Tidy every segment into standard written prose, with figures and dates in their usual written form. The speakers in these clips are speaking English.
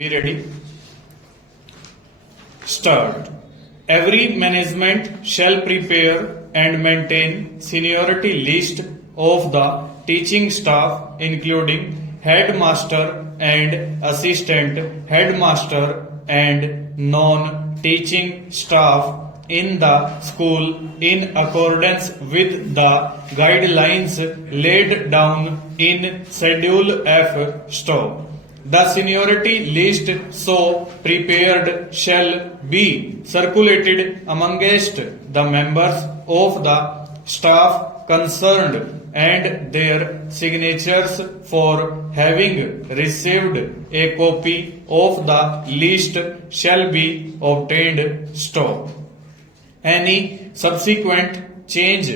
Be ready? Start. Every management shall prepare and maintain seniority list of the teaching staff including headmaster and assistant headmaster and non-teaching staff in the school in accordance with the guidelines laid down in Schedule F. Stop. The seniority list so prepared shall be circulated amongst the members of the staff concerned, and their signatures for having received a copy of the list shall be obtained. Stop. Any subsequent change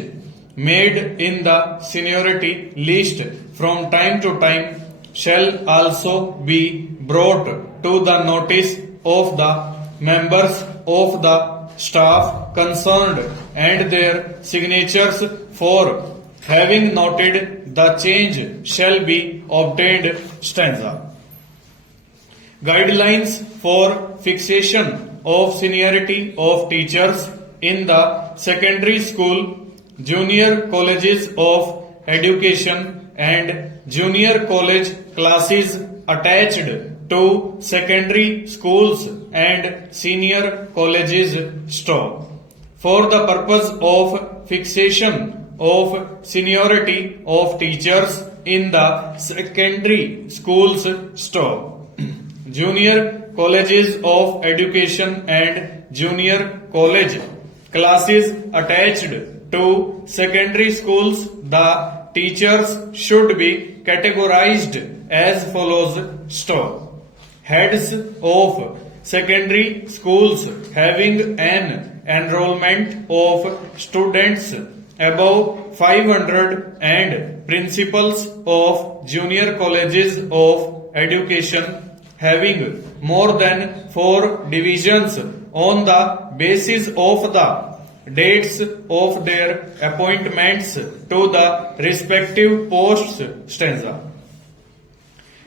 made in the seniority list from time to time shall also be brought to the notice of the members of the staff concerned, and their signatures for having noted the change shall be obtained. Stanza. Guidelines for fixation of seniority of teachers in the secondary school, junior colleges of education and junior college classes attached to secondary schools and senior colleges. Stop. For the purpose of fixation of seniority of teachers in the secondary schools. Stop. Junior colleges of education and junior college classes attached to secondary schools, the teachers should be categorized as follows. Stop. Heads of secondary schools having an enrollment of students above 500 and principals of junior colleges of education having more than 4 divisions on the basis of the dates of their appointments to the respective posts. Stanza.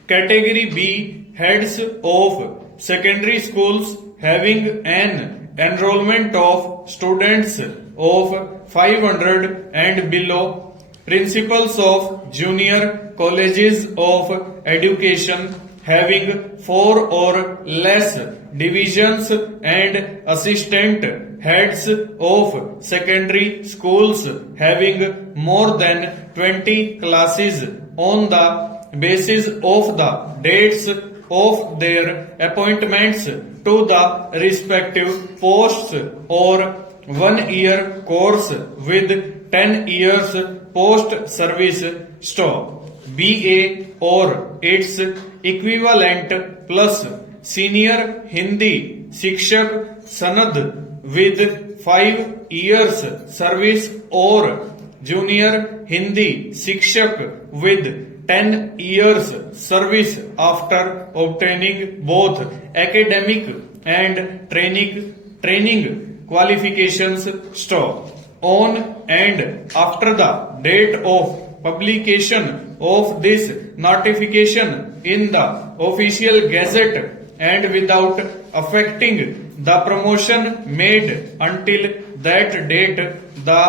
Category B. Heads of secondary schools having an enrollment of students of 500 and below, principals of junior colleges of education having 4 or less divisions, and assistant heads of secondary schools having more than 20 classes on the basis of the dates of their appointments to the respective posts, or 1 year course with 10 years post service. Stop. BA or its equivalent plus senior Hindi Shikshak Sanad with 5 years service, or junior Hindi Shikshak with 10 years service after obtaining both academic and training qualifications. Stop. On and after the date of publication of this notification in the official gazette and without affecting the promotion made until that date, the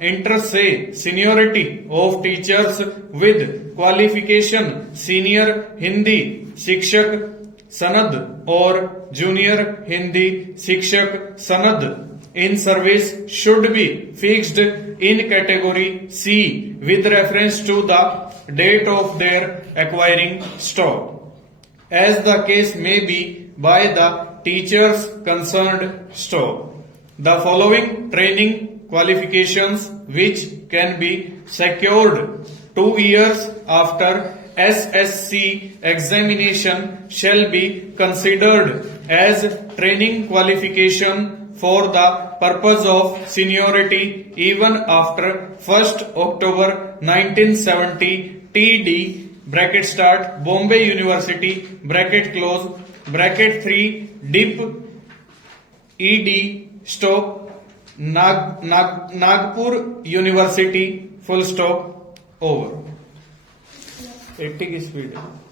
inter se seniority of teachers with qualification senior Hindi Shikshak Sanad or junior Hindi Shikshak Sanad in service should be fixed in category C with reference to the date of their acquiring. Stop. As the case may be by the teachers concerned. Stop. The following training qualifications which can be secured 2 years after SSC examination shall be considered as training qualification for the purpose of seniority even after 1st October 1970 TD bracket start Bombay University bracket close bracket 3 DIP ED stop Nagpur University full stop over. 80 की speed है.